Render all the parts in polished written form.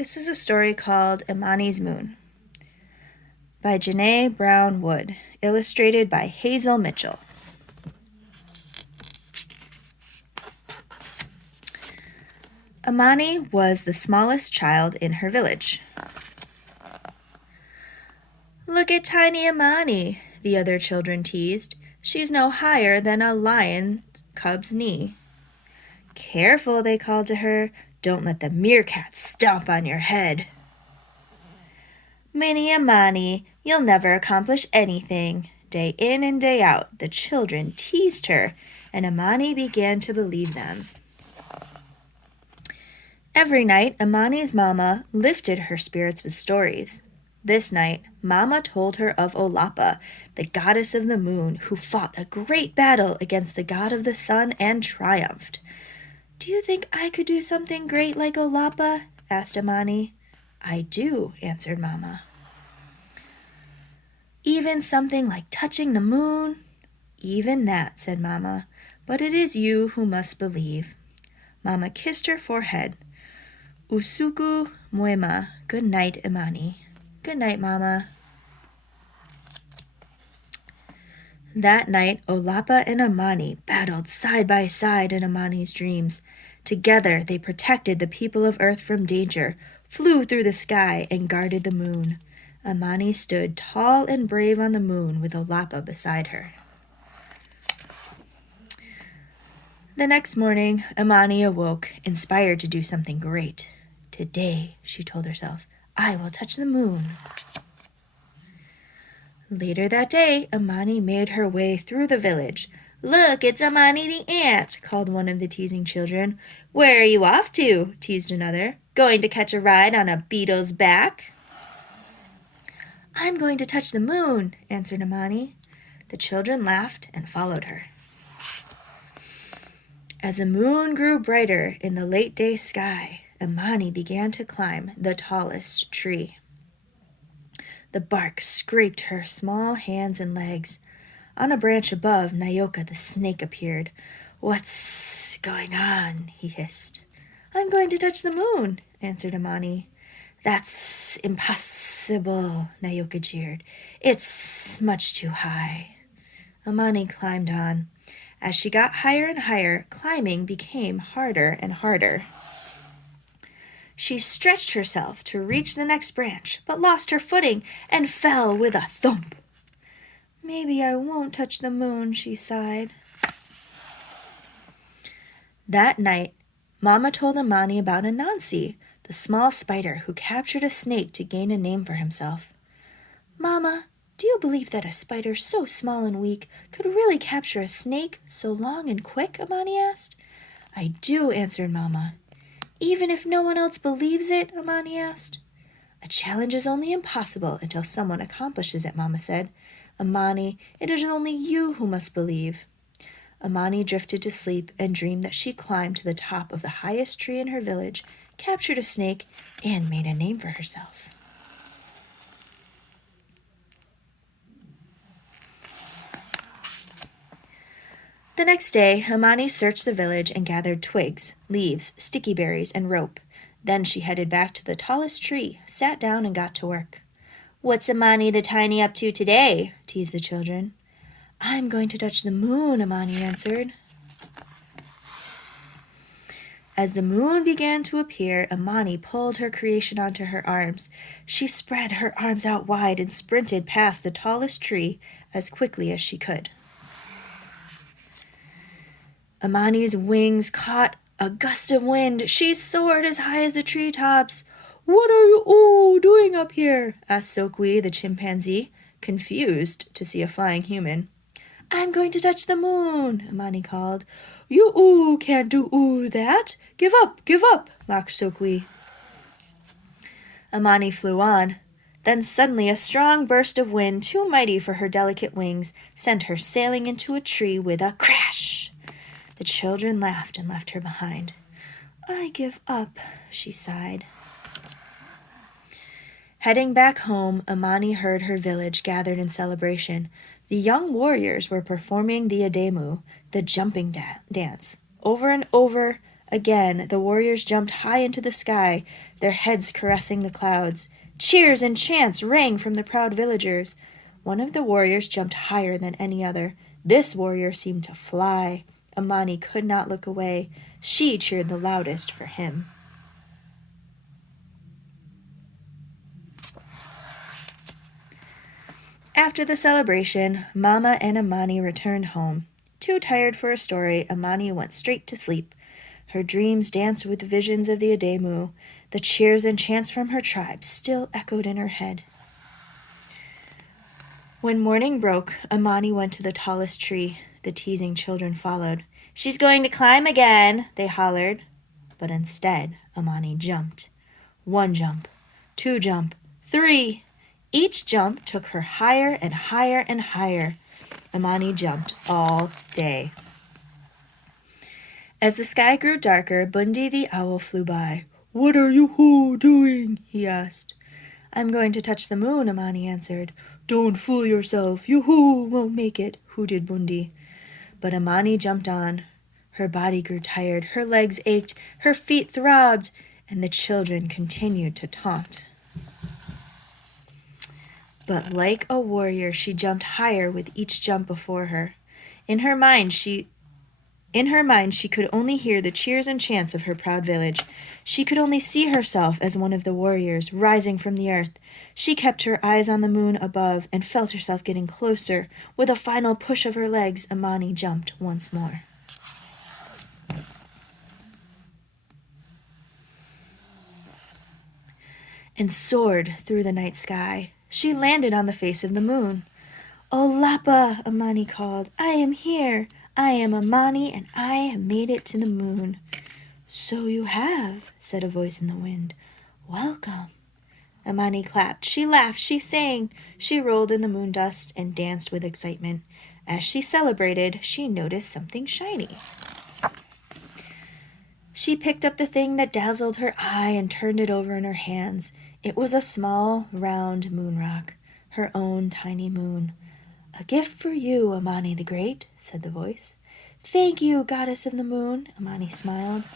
This is a story called Imani's Moon by JaNay Brown-Wood, illustrated by Hazel Mitchell. Imani was the smallest child in her village. "Look at tiny Imani," the other children teased. "She's no higher than a lion cub's knee." "Careful," they called to her. "Don't let the meerkat stomp on your head." "Mini Imani, you'll never accomplish anything." Day in and day out, the children teased her, and Imani began to believe them. Every night, Imani's mama lifted her spirits with stories. This night, Mama told her of Olapa, the goddess of the moon, who fought a great battle against the god of the sun and triumphed. "Do you think I could do something great like Olapa?" asked Imani. "I do," answered Mama. "Even something like touching the moon?" "Even that," said Mama, "but it is you who must believe." Mama kissed her forehead. "Usuku Moema, good night, Imani." "Good night, Mama." That night, Olapa and Imani battled side by side in Imani's dreams. Together, they protected the people of Earth from danger, flew through the sky, and guarded the moon. Imani stood tall and brave on the moon with Olapa beside her. The next morning, Imani awoke, inspired to do something great. "Today," she told herself, "I will touch the moon." Later that day, Imani made her way through the village. "Look, it's Imani the ant," called one of the teasing children. "Where are you off to?" teased another. "Going to catch a ride on a beetle's back?" "I'm going to touch the moon," answered Imani. The children laughed and followed her. As the moon grew brighter in the late day sky, Imani began to climb the tallest tree. The bark scraped her small hands and legs. On a branch above, Nayoka the snake appeared. "What's going on?" he hissed. "I'm going to touch the moon," answered Imani. "That's impossible," Nayoka jeered. "It's much too high." Imani climbed on. As she got higher and higher, climbing became harder and harder. She stretched herself to reach the next branch, but lost her footing and fell with a thump. "Maybe I won't touch the moon," she sighed. That night, Mama told Imani about Anansi, the small spider who captured a snake to gain a name for himself. "Mama, do you believe that a spider so small and weak could really capture a snake so long and quick?" Imani asked. "I do," answered Mama. "Even if no one else believes it?" Imani asked. "A challenge is only impossible until someone accomplishes it," Mama said. "Imani, it is only you who must believe." Imani drifted to sleep and dreamed that she climbed to the top of the highest tree in her village, captured a snake, and made a name for herself. The next day, Imani searched the village and gathered twigs, leaves, sticky berries, and rope. Then she headed back to the tallest tree, sat down, and got to work. "What's Imani the Tiny up to today?" teased the children. "I'm going to touch the moon," Imani answered. As the moon began to appear, Imani pulled her creation onto her arms. She spread her arms out wide and sprinted past the tallest tree as quickly as she could. Imani's wings caught a gust of wind. She soared as high as the treetops. "What are you all doing up here?" asked Sokwi, the chimpanzee, confused to see a flying human. "I'm going to touch the moon," Imani called. "You can't do that. Give up," mocked Sokwi. Imani flew on. Then suddenly a strong burst of wind, too mighty for her delicate wings, sent her sailing into a tree with a crash. The children laughed and left her behind. "I give up," she sighed. Heading back home, Imani heard her village gathered in celebration. The young warriors were performing the Ademu, the jumping dance. Over and over, Again, the warriors jumped high into the sky, their heads caressing the clouds. Cheers and chants rang from the proud villagers. One of the warriors jumped higher than any other. This warrior seemed to fly. Imani could not look away. She cheered the loudest for him. After the celebration, Mama and Imani returned home. Too tired for a story, Imani went straight to sleep. Her dreams danced with visions of the Ademu. The cheers and chants from her tribe still echoed in her head. When morning broke, Imani went to the tallest tree. The teasing children followed. "She's going to climb again," they hollered. But instead, Imani jumped. 1 jump, 2 jump, 3. Each jump took her higher and higher and higher. Imani jumped all day. As the sky grew darker, Bundi the owl flew by. "What are you doing?" he asked. "I'm going to touch the moon," Imani answered. "Don't fool yourself. You won't make it," hooted Bundi. But Imani jumped on. Her body grew tired, her legs ached, her feet throbbed, and the children continued to taunt. But like a warrior, she jumped higher with each jump before her. In her mind, she could only hear the cheers and chants of her proud village. She could only see herself as one of the warriors rising from the earth. She kept her eyes on the moon above and felt herself getting closer. With a final push of her legs, Imani jumped once more. And soared through the night sky. She landed on the face of the moon. "Oh, Lapa," Imani called. "I am here. I am Imani, and I have made it to the moon." "So you have," said a voice in the wind. "Welcome." Imani clapped. She laughed. She sang. She rolled in the moon dust and danced with excitement. As she celebrated, she noticed something shiny. She picked up the thing that dazzled her eye and turned it over in her hands. It was a small, round moon rock, her own tiny moon. "A gift for you, Imani the Great," said the voice. "Thank you, goddess of the moon," Imani smiled.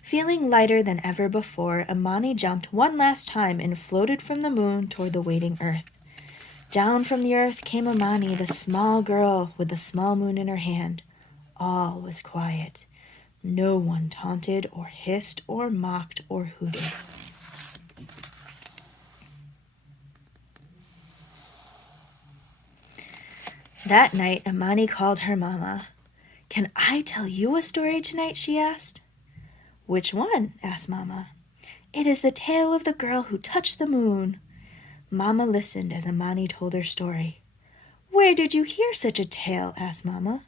Feeling lighter than ever before, Imani jumped one last time and floated from the moon toward the waiting earth. Down from the earth came Imani, the small girl with the small moon in her hand. All was quiet. No one taunted or hissed or mocked or hooted. That night, Imani called her mama. "Can I tell you a story tonight?" she asked. "Which one?" asked Mama. "It is the tale of the girl who touched the moon." Mama listened as Imani told her story. "Where did you hear such a tale?" asked Mama.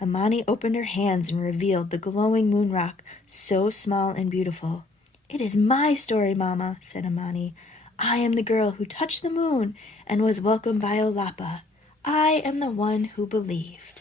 Imani opened her hands and revealed the glowing moon rock, so small and beautiful. "It is my story, Mama," said Imani. "I am the girl who touched the moon and was welcomed by Olapa. I am the one who believed."